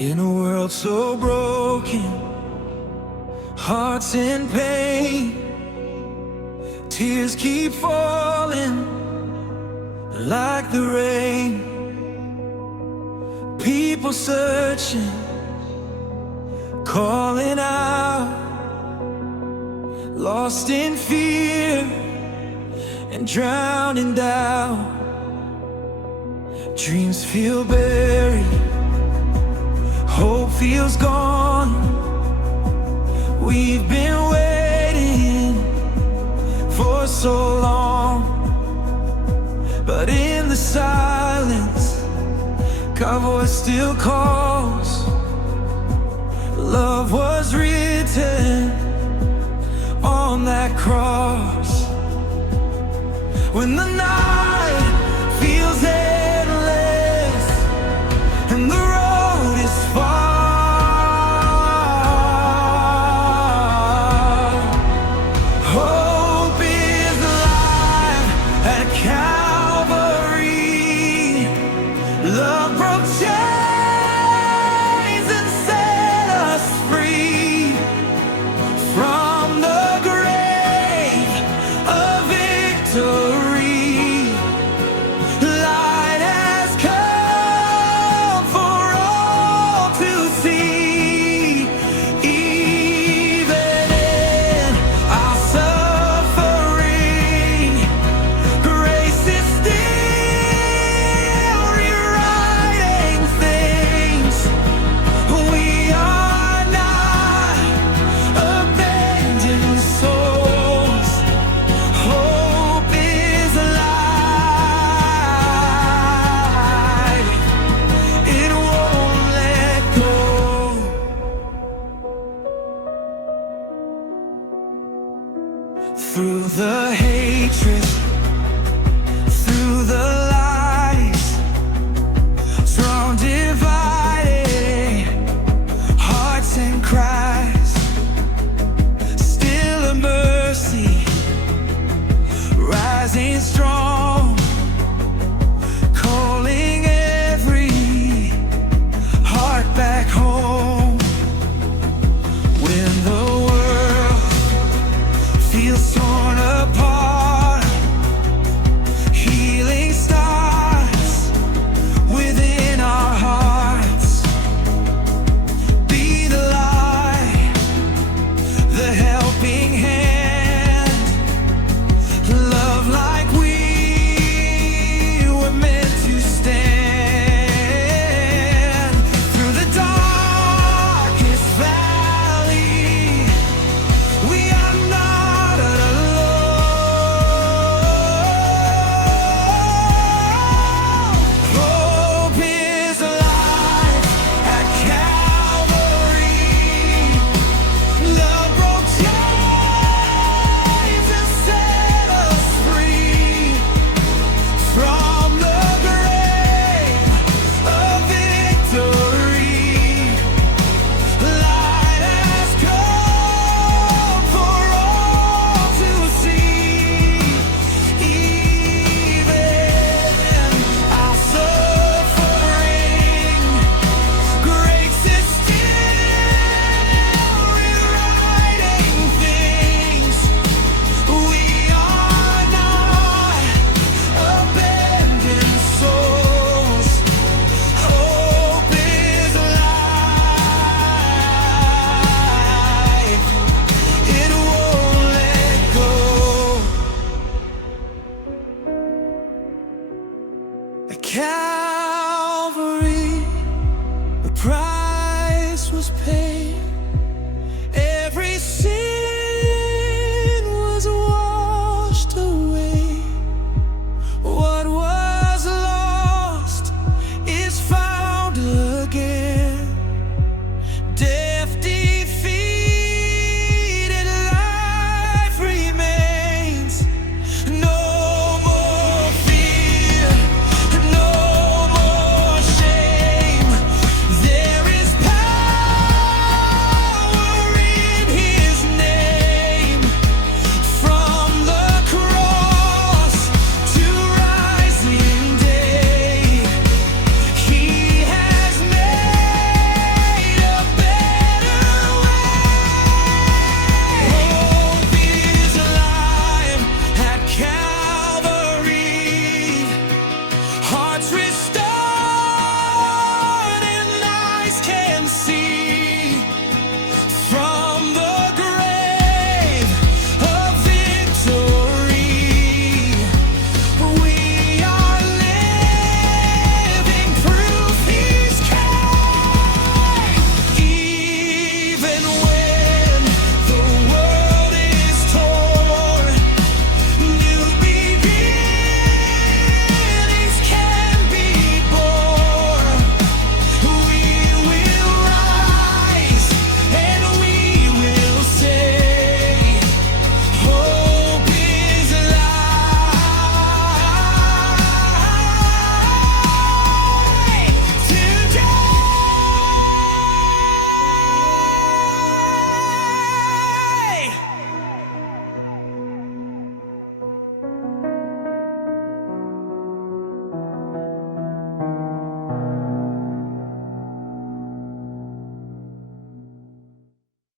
In a world so broken, hearts in pain, tears keep falling like the rain. People searching, calling out, lost in fear and drowned in doubt. Dreams feel buried, hope feels gone. We've been waiting for so long, but in the silence, God's voice still calls. Love was written on that cross. When the night feels endless and the road is far, hope is alive at Calvary. Love broke chains and set us free from the grave of victory. Light has come for all to see. Even in our suffering, grace is still rewriting things. We are not abandoned souls. Hope is alive. It won't let go. Through the hatred